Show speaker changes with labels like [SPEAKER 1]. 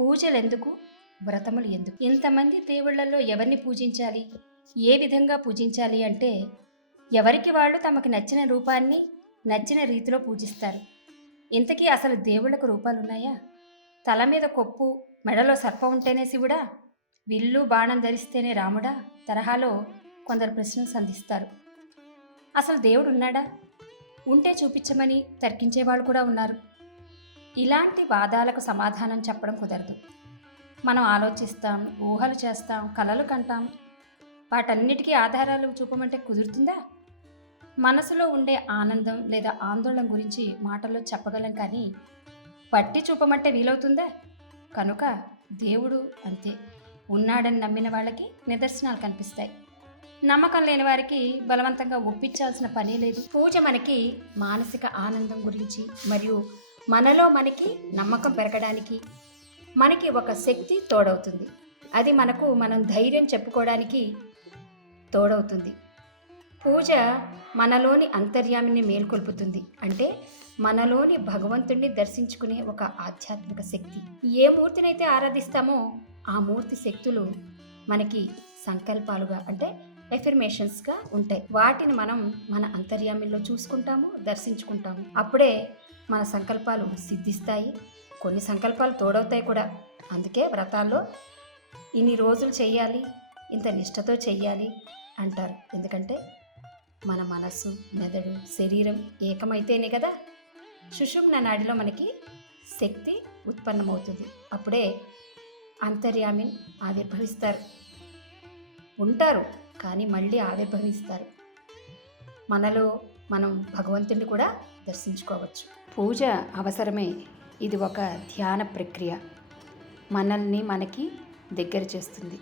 [SPEAKER 1] పూజలు ఎందుకు వ్రతములు ఎందుకు? ఇంతమంది దేవుళ్ళల్లో ఎవరిని పూజించాలి? ఏ విధంగా పూజించాలి అంటే ఎవరికి వాళ్ళు తమకు నచ్చిన రూపాన్ని నచ్చిన రీతిలో పూజిస్తారు. ఇంతకీ అసలు దేవుళ్ళకు రూపాలు ఉన్నాయా తల మీద కొప్పు మెడలో సర్పం ఉంటేనే శివుడా? విల్లు బాణం ధరిస్తేనే రాముడా? తరహాలో కొందరు ప్రశ్నలు సంధిస్తారు. అసలు దేవుడు ఉన్నాడా ఉంటే చూపించమని తర్కించేవాళ్ళు కూడా ఉన్నారు. ఇలాంటి వాదాలకు సమాధానం చెప్పడం కుదరదు. మనం ఆలోచిస్తాం ఊహలు చేస్తాం కలలు కంటాం. వాటన్నిటికీ ఆధారాలు చూపమంటే కుదురుతుందా? మనసులో ఉండే ఆనందం లేదా ఆందోళన గురించి మాటల్లో చెప్పగలం కానీ పట్టి చూపమంటే వీలవుతుందా? కనుక దేవుడు అంతే. ఉన్నాడని నమ్మిన వాళ్ళకి నిదర్శనాలు కనిపిస్తాయి. నమ్మకం లేని వారికి బలవంతంగా ఒప్పించాల్సిన పని లేదు. పూజ మనకి మానసిక ఆనందం గురించి మరియు మనలో మనకి నమ్మకం పెరగడానికి మనకి ఒక శక్తి తోడవుతుంది. అది మనకు మనం ధైర్యం చెప్పుకోవడానికి తోడవుతుంది. పూజ మనలోని అంతర్యామిని మేల్కొల్పుతుంది. అంటే మనలోని భగవంతుణ్ణి దర్శించుకునే ఒక ఆధ్యాత్మిక శక్తి. ఏ మూర్తినైతే ఆరాధిస్తామో ఆ మూర్తి శక్తులు మనకి సంకల్పాలుగా అంటే ఎఫర్మేషన్స్గా ఉంటాయి. వాటిని మనం మన అంతర్యామిలో చూసుకుంటాము దర్శించుకుంటాము. అప్పుడే మన సంకల్పాలు సిద్ధిస్తాయి కొన్ని సంకల్పాలు తోడవుతాయి కూడా. అందుకే వ్రతాల్లో ఇన్ని రోజులు చేయాలి ఇంత నిష్టతో చెయ్యాలి అంటారు. ఎందుకంటే మన మనస్సు మెదడు శరీరం ఏకమైతేనే కదా సుషుమ్న నాడిలో మనకి శక్తి ఉత్పన్నమవుతుంది. అప్పుడే అంతర్యామిన్ ఆవిర్భవిస్తారు. ఉంటారు కానీ మళ్ళీ ఆవిర్భవిస్తారు. మనలో మనం భగవంతుడిని కూడా దర్శించుకోవచ్చు. పూజ అవసరమే. ఇది ఒక ధ్యాన ప్రక్రియ. మనల్ని మనకి దగ్గర చేస్తుంది.